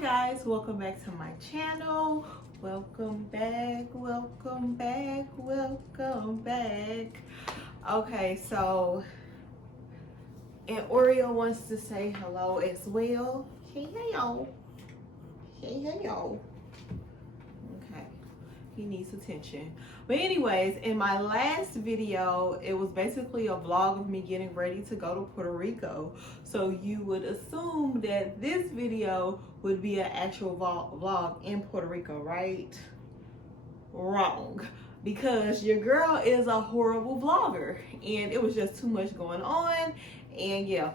Hi guys, welcome back to my channel. Welcome back. Okay, so and Oreo wants to say hello as well. Hey yo. Hey yo. Okay, he needs attention. But anyways, in my last video, it was basically a vlog of me getting ready to go to Puerto Rico. So you would assume that this video would be an actual vlog in Puerto Rico, right? Wrong. Because your girl is a horrible vlogger and it was just too much going on. And yeah,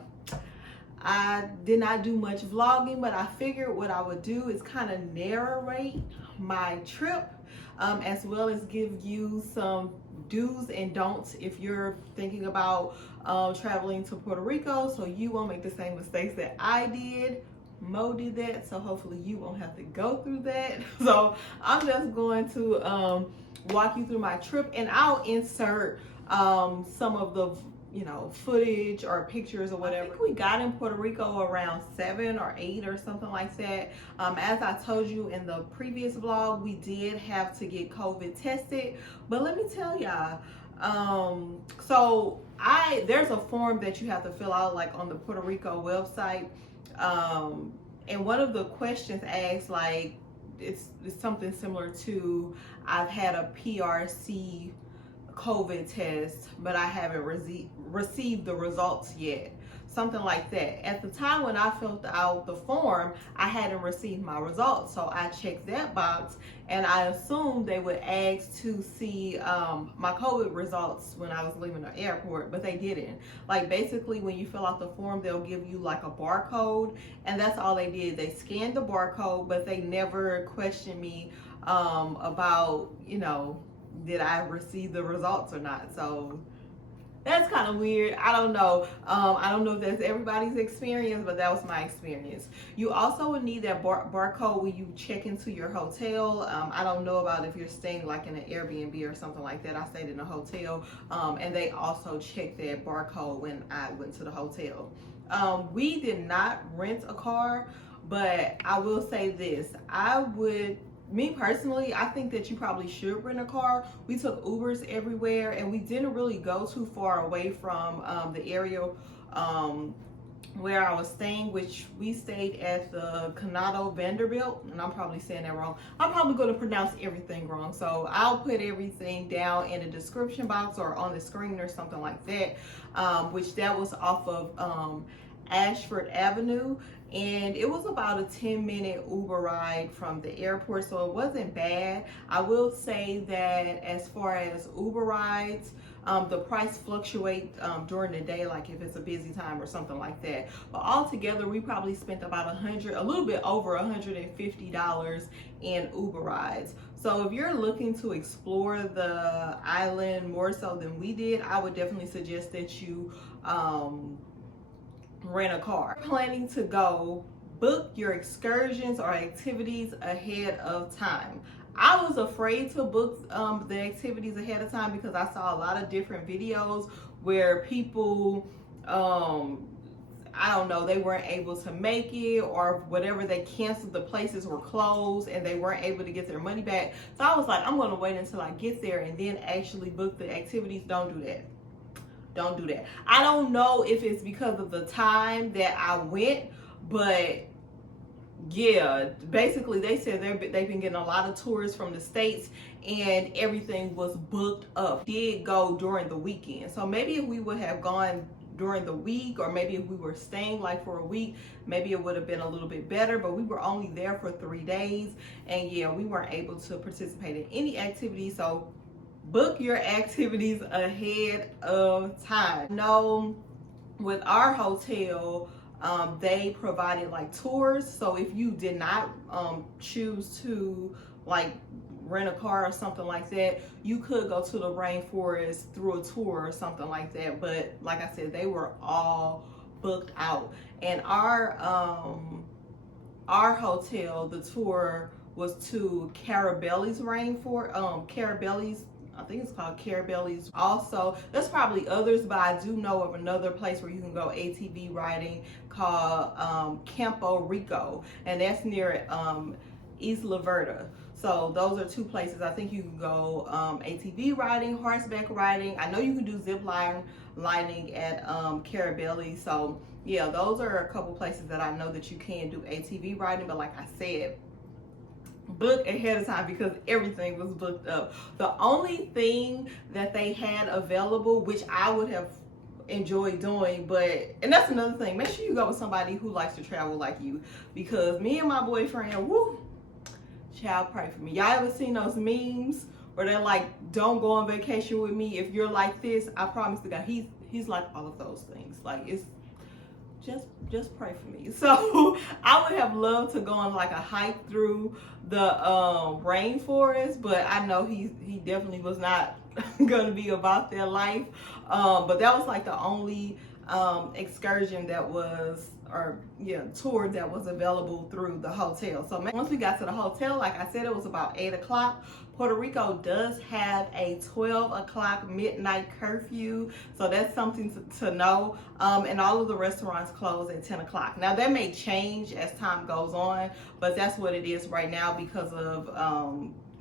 I did not do much vlogging, but I figured what I would do is kind of narrate my trip, as well as give you some do's and don'ts if you're thinking about traveling to Puerto Rico, so you won't make the same mistakes that I did. Mo did that, so hopefully you won't have to go through that. So I'm just going to walk you through my trip, and I'll insert some of the footage or pictures or whatever. I think we got in Puerto Rico around 7 or 8 or something like that. As I told you in the previous vlog, we did have to get COVID tested, but let me tell y'all, so there's a form that you have to fill out like on the Puerto Rico website, and one of the questions asks, like, it's something similar to, I've had a PRC COVID test, but I haven't received the results yet. Something like that. At the time when I filled out the form, I hadn't received my results. So I checked that box, and I assumed they would ask to see my COVID results when I was leaving the airport, but they didn't. Like, basically when you fill out the form, they'll give you like a barcode, and that's all they did. They scanned the barcode, but they never questioned me about, did I receive the results or not. So that's kind of weird. I don't know. I don't know if that's everybody's experience, but that was my experience. You also would need that barcode when you check into your hotel. I don't know about if you're staying like in an Airbnb or something like that. I stayed in a hotel, and they also checked that barcode when I went to the hotel. We did not rent a car, but I will say this. Me personally, I think that you probably should rent a car. We took Ubers everywhere, and we didn't really go too far away from the area where I was staying, which we stayed at the Condado Vanderbilt, and I'm probably saying that wrong. I'm probably going to pronounce everything wrong, so I'll put everything down in the description box or on the screen or something like that, which that was off of Ashford Avenue, and it was about a 10-minute Uber ride from the airport, so it wasn't bad. I will say that as far as Uber rides, the price fluctuate during the day, like if it's a busy time or something like that. But altogether, we probably spent about a little bit over $150 in Uber rides. So if you're looking to explore the island more so than we did, I would definitely suggest that you rent a car. Planning to go, book your excursions or activities ahead of time. I was afraid to book the activities ahead of time because I saw a lot of different videos where people, I don't know, they weren't able to make it, or whatever, they canceled, the places were closed and they weren't able to get their money back. So I was like, I'm going to wait until I get there and then actually book the activities. Don't do that. Don't do that. I don't know if it's because of the time that I went, but yeah, basically they said they've been getting a lot of tourists from the States and everything was booked up. Did go during the weekend. So maybe if we would have gone during the week, or maybe if we were staying like for a week, maybe it would have been a little bit better, but we were only there for 3 days, and yeah, we weren't able to participate in any activities. So book your activities ahead of time. No, with our hotel, they provided like tours. So if you did not choose to like rent a car or something like that, you could go to the rainforest through a tour or something like that. But like I said, they were all booked out. And our hotel, the tour was to Carabelli's rainforest, Carabelli's I think it's called Carabelli's. Also, there's probably others, but I do know of another place where you can go ATV riding called Campo Rico, and that's near Isla Verde. So those are two places I think you can go ATV riding, horseback riding. I know you can do zip lining at Carabelli. So yeah, those are a couple places that I know that you can do ATV riding. But like I said, book ahead of time because everything was booked up. The only thing that they had available, which I would have enjoyed doing, and that's another thing, make sure you go with somebody who likes to travel like you, because me and my boyfriend, woo, child, pray for me. Y'all ever seen those memes where they're like, don't go on vacation with me if you're like this? I promise to God, he's like all of those things. Like, it's just pray for me. So I would have loved to go on like a hike through the rainforest, but I know he definitely was not gonna be about that life. But that was like the only excursion that was, tour that was available through the hotel. So once we got to the hotel, like I said, it was about 8 o'clock. Puerto Rico does have a 12 o'clock midnight curfew, so that's something to know. And all of the restaurants close at 10 o'clock. Now that may change as time goes on, but that's what it is right now because of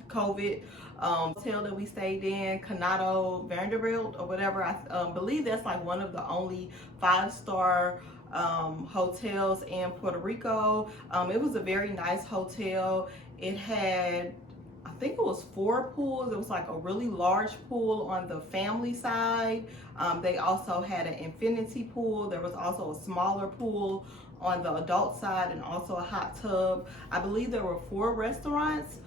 COVID. Hotel that we stayed in, Condado Vanderbilt or whatever, I believe that's like one of the only 5-star hotels in Puerto Rico. It was a very nice hotel. It had, I think it was 4 pools. It was like a really large pool on the family side. They also had an infinity pool. There was also a smaller pool on the adult side and also a hot tub. I believe there were 4 restaurants.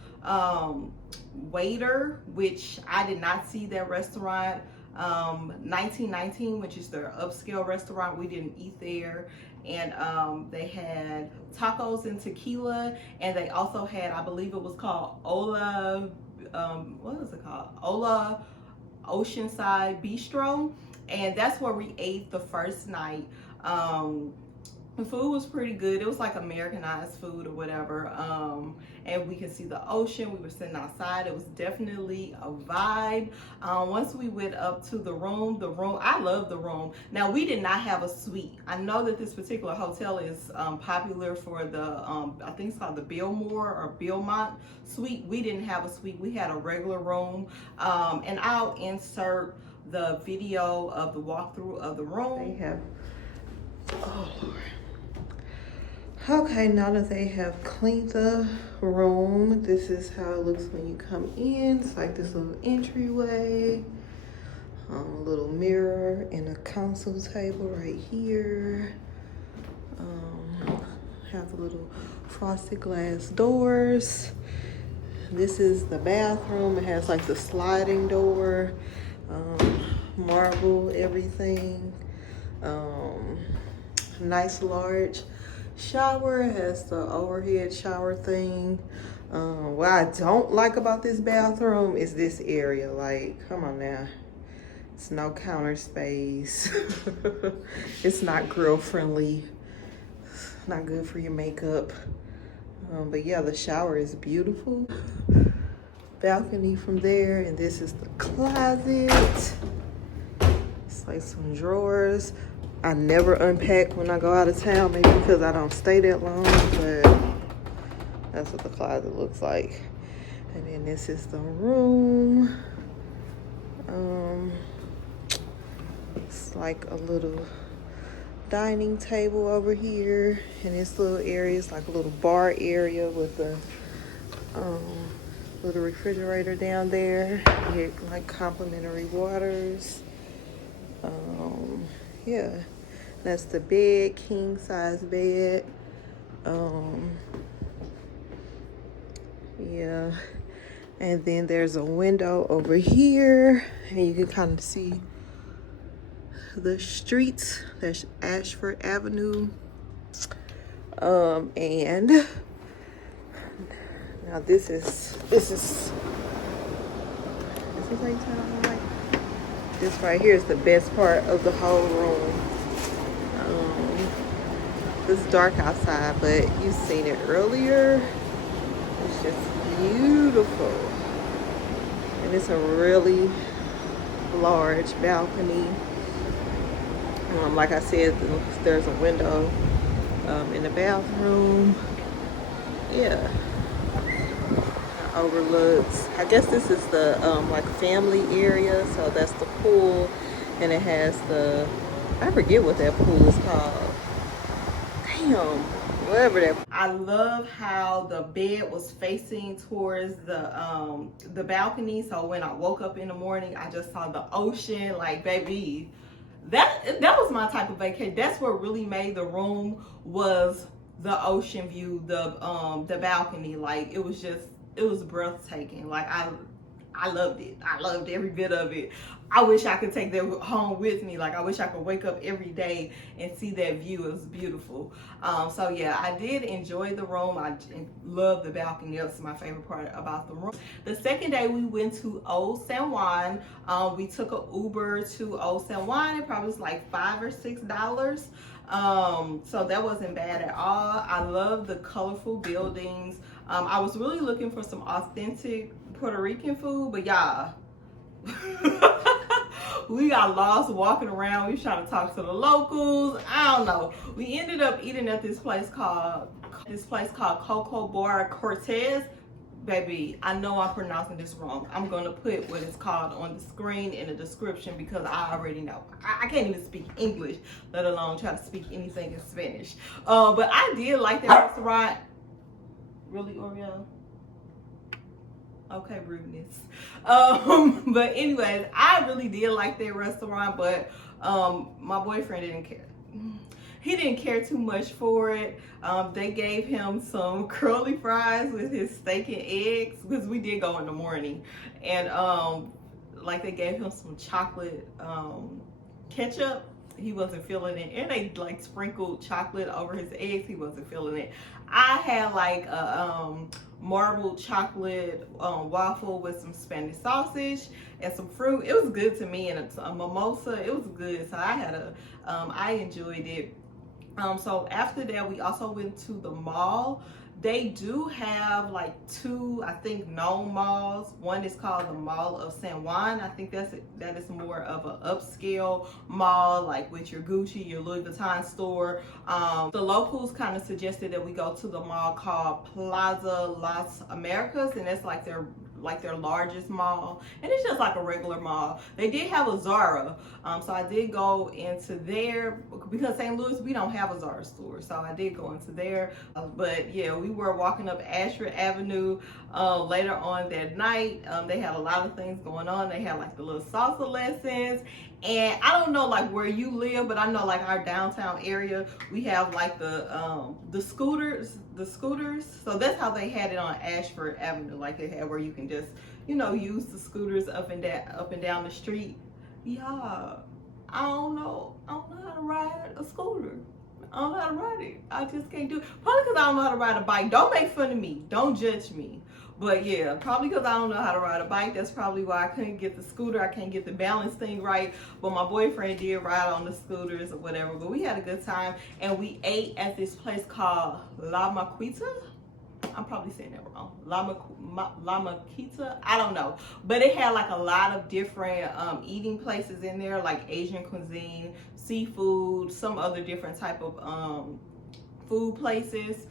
Waiter, which I did not see that restaurant. 1919, which is their upscale restaurant, we didn't eat there. And they had tacos and tequila, and they also had, I believe it was called Ola, what is it called? Ola Oceanside Bistro, and that's where we ate the first night. The food was pretty good. It was like Americanized food or whatever. And we could see the ocean. We were sitting outside. It was definitely a vibe. Once we went up to the room, I love the room. Now, we did not have a suite. I know that this particular hotel is popular for the, I think it's called the Biltmore or Bilmont suite. We didn't have a suite. We had a regular room. And I'll insert the video of the walkthrough of the room. They have, oh Lord. Okay, now that they have cleaned the room, this is how it looks when you come in. It's like this little entryway, a little mirror and a console table right here. Have the little frosted glass doors. This is the bathroom. It has like the sliding door, marble everything. Nice large shower. It has the overhead shower thing. What I don't like about this bathroom is this area. Like, come on now. It's no counter space. It's not girl friendly. It's not good for your makeup. But yeah, the shower is beautiful. Balcony from there, and this is the closet. It's like some drawers. I never unpack when I go out of town, maybe because I don't stay that long, but that's what the closet looks like. And then this is the room. It's like a little dining table over here, and this little area is like a little bar area with a little refrigerator down there. You get like complimentary waters. Yeah, that's the bed, king size bed. Yeah, and then there's a window over here, and you can kind of see the streets. There's Ashford Avenue. And now this is how you turn on the light? This right here is the best part of the whole room. It's dark outside, but you've seen it earlier. It's just beautiful. And it's a really large balcony. Like I said, there's a window in the bathroom. Yeah, overlooks. I guess this is the like family area, so that's the pool, and it has the, I forget what that pool is called. Damn, whatever that. I love how the bed was facing towards the balcony, so when I woke up in the morning, I just saw the ocean. Like, baby, that was my type of vacation. That's what really made the room, was the ocean view, the balcony. Like, it was breathtaking. Like, I loved it. I loved every bit of it. I wish I could take that home with me. Like, I wish I could wake up every day and see that view. It was beautiful. So yeah, I did enjoy the room. I love the balcony. That's my favorite part about the room. The second day we went to Old San Juan. We took an Uber to Old San Juan. It probably was like $5 or $6. So that wasn't bad at all. I love the colorful buildings. I was really looking for some authentic Puerto Rican food, but y'all, we got lost walking around. We was trying to talk to the locals. I don't know. We ended up eating at this place called Coco Bar Cortez. Baby, I know I'm pronouncing this wrong. I'm gonna put what it's called on the screen in the description, because I already know. I can't even speak English, let alone try to speak anything in Spanish. But I did like that restaurant. Really, Oreo? Okay, rudeness. But anyways, I really did like their restaurant, but my boyfriend didn't care. He didn't care too much for it. They gave him some curly fries with his steak and eggs, because we did go in the morning, and like they gave him some chocolate ketchup. He wasn't feeling it, and they like sprinkled chocolate over his eggs. He wasn't feeling it. I had like a marbled chocolate waffle with some Spanish sausage and some fruit. It was good to me, and a mimosa. It was good, so I enjoyed it. So after that, we also went to the mall. They do have like two, I think, known malls. One is called the Mall of San Juan. I think that is more of an upscale mall, like with your Gucci, your Louis Vuitton store. The locals kind of suggested that we go to the mall called Plaza Las Americas, and that's like their largest mall, and it's just like a regular mall. They did have a Zara, so I did go into there, because St. Louis, we don't have a Zara store, so I did go into there. But yeah, we were walking up Ashford Avenue later on that night. They had a lot of things going on. They had like the little salsa lessons, and I don't know like where you live, but I know like our downtown area, we have like the scooters. So that's how they had it on Ashford Avenue. Like they had where you can just, use the scooters up and down the street. Yeah, I don't know how to ride a scooter. I don't know how to ride it. I just can't do it. Probably because I don't know how to ride a bike. Don't make fun of me. Don't judge me. But yeah, probably because I don't know how to ride a bike. That's probably why I couldn't get the scooter. I can't get the balance thing right. But my boyfriend did ride on the scooters or whatever. But we had a good time. And we ate at this place called La Maquita. I'm probably saying that wrong. La Maquita? I don't know. But it had like a lot of different eating places in there, like Asian cuisine, seafood, some other different type of food places,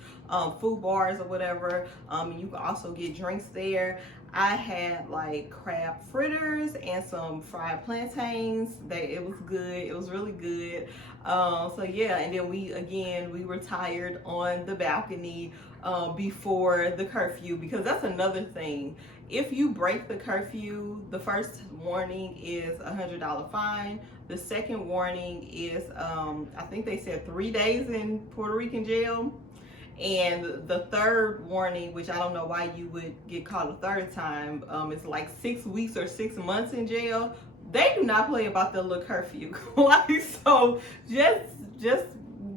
food bars or whatever. You can also get drinks there. I had like crab fritters and some fried plantains. It was good. It was really good. So yeah, and then we were tired on the balcony before the curfew, because that's another thing. If you break the curfew, the first warning is $100 fine. The second warning is, I think they said 3 days in Puerto Rican jail. And the third warning, which I don't know why you would get caught a third time, is like 6 weeks or 6 months in jail. They do not play about the little curfew. Like, so just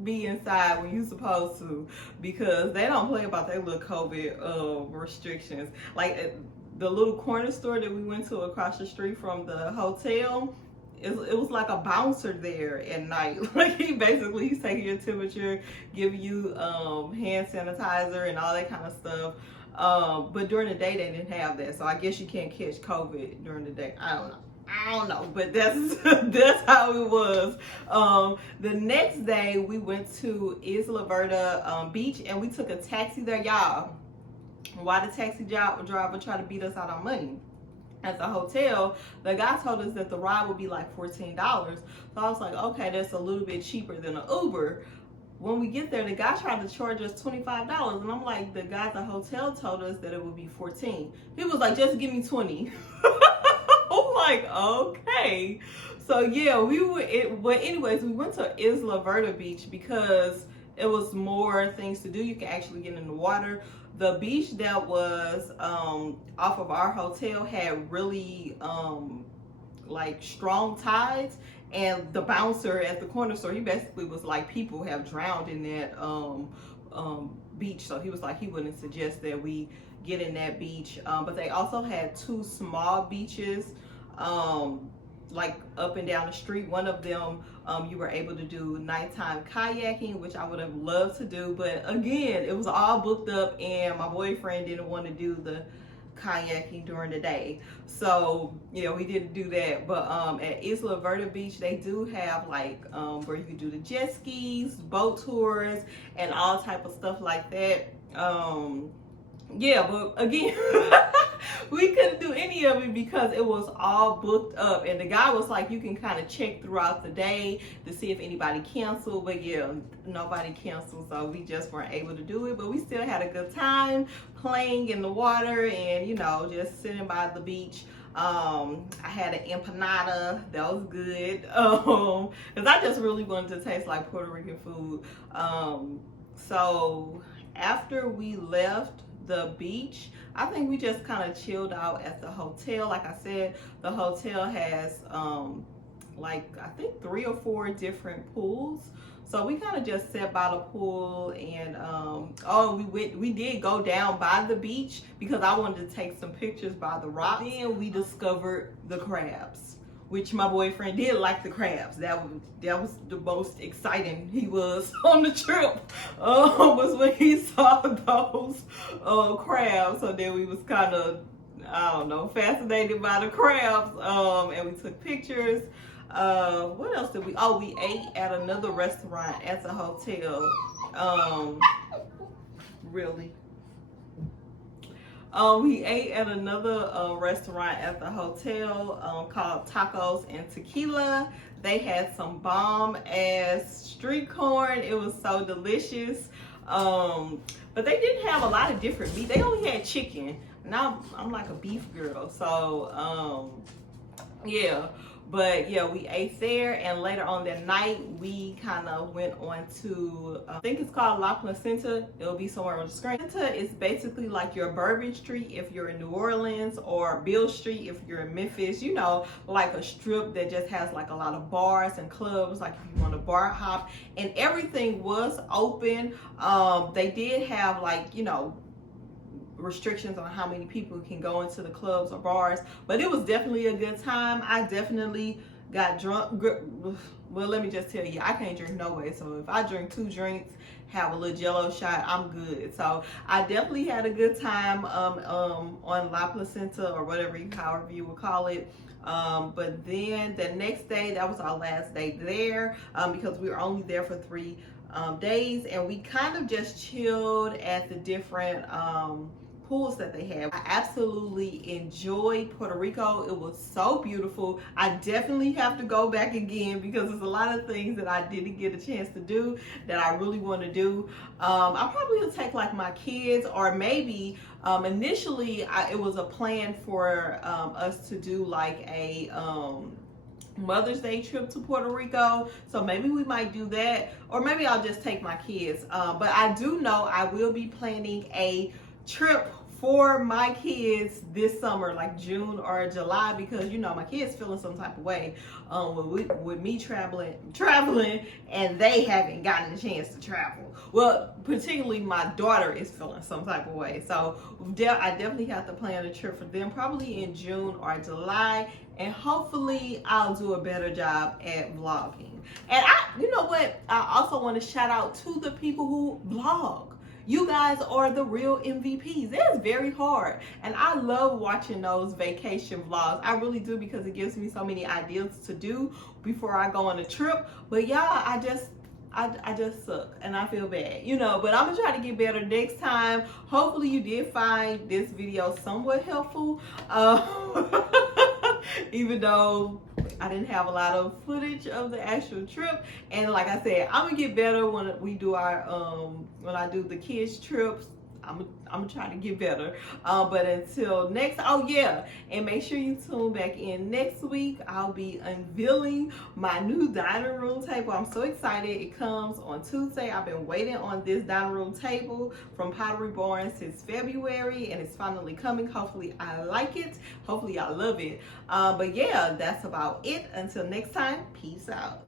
be inside when you're supposed to, because they don't play about their little COVID restrictions. Like the little corner store that we went to across the street from the hotel, it was like a bouncer there at night. Like he's taking your temperature, giving you hand sanitizer and all that kind of stuff. But during the day they didn't have that, so I guess you can't catch COVID during the day. I don't know, but that's that's how it was. The next day we went to Isla Verde Beach, and we took a taxi there, y'all. Why the taxi driver tried to beat us out on money? At the hotel, the guy told us that the ride would be like $14. So I was like, okay, that's a little bit cheaper than an Uber. When we get there, the guy tried to charge us $25, and I'm like, the guy at the hotel told us that it would be $14. He was like, just give me 20. I'm like, okay. So yeah, but anyways, we went to Isla Verde Beach because it was more things to do. You can actually get in the water. The beach that was off of our hotel had really like strong tides, and the bouncer at the corner store, he basically was like, people have drowned in that beach. So he was like, he wouldn't suggest that we get in that beach. But they also had two small beaches like up and down the street. One of them you were able to do nighttime kayaking, which I would have loved to do, but again, it was all booked up and my boyfriend didn't want to do the kayaking during the day, so yeah, we didn't do that. But at Isla Verde Beach, they do have like where you can do the jet skis, boat tours, and all type of stuff like that. Yeah, but again, we couldn't do any of it because it was all booked up, and the guy was like, you can kind of check throughout the day to see if anybody canceled, but yeah, nobody canceled, so we just weren't able to do it. But we still had a good time playing in the water and, you know, just sitting by the beach. I had an empanada that was good because I just really wanted to taste like Puerto Rican food. So after we left the beach, I think we just kind of chilled out at the hotel. Like I said, the hotel has like I think 3 or 4 different pools, so we kind of just sat by the pool. And we did go down by the beach because I wanted to take some pictures by the rock. Then we discovered the crabs, which my boyfriend did like the crabs. That was the most exciting he was on the trip, was when he saw those crabs. So then we was kind of, I don't know, fascinated by the crabs, and we took pictures. What else did we? Oh, we ate at another restaurant at the hotel. Really? We ate at another restaurant at the hotel called Tacos and Tequila. They had some bomb ass street corn. It was so delicious. But they didn't have a lot of different meat. They only had chicken. Now I'm like a beef girl, so yeah. But yeah, we ate there, and later on that night, we kind of went on to, I think it's called La Placenta. It'll be somewhere on the screen. Placenta is basically like your Bourbon Street if you're in New Orleans, or Beale Street if you're in Memphis. You know, like a strip that just has like a lot of bars and clubs, like if you want to bar hop. And everything was open. They did have like, you know, restrictions on how many people can go into the clubs or bars, but it was definitely a good time. I definitely got drunk. Well, let me just tell you, I can't drink no way, so if I drink 2 drinks, have a little Jello shot, I'm good. So I definitely had a good time on La Placenta, or however you would call it. But then the next day, that was our last day there, because we were only there for 3 days, and we kind of just chilled at the different pools that they have. I absolutely enjoyed Puerto Rico. It was so beautiful. I definitely have to go back again because there's a lot of things that I didn't get a chance to do that I really want to do. I probably will take like my kids, or maybe initially it was a plan for us to do like a Mother's Day trip to Puerto Rico, so maybe we might do that, or maybe I'll just take my kids. But I do know I will be planning a trip for my kids this summer, like June or July, because you know my kids feeling some type of way with me traveling and they haven't gotten a chance to travel. Well, particularly my daughter is feeling some type of way, so I definitely have to plan a trip for them, probably in June or July, and hopefully I'll do a better job at vlogging. And you know what, I also want to shout out to the people who vlog. You guys are the real MVPs. It's very hard. And I love watching those vacation vlogs. I really do, because it gives me so many ideas to do before I go on a trip. But y'all, I just suck and I feel bad, you know, but I'm gonna try to get better next time. Hopefully you did find this video somewhat helpful. Even though I didn't have a lot of footage of the actual trip, and like I said, I'm gonna get better when we do our when I do the kids trips. I'm gonna try to get better, but until next, oh yeah, and make sure you tune back in next week. I'll be unveiling my new dining room table. I'm so excited. It comes on Tuesday. I've been waiting on this dining room table from Pottery Barn since February, and it's finally coming. Hopefully I like it. Hopefully I love it. But yeah, that's about it. Until next time, peace out.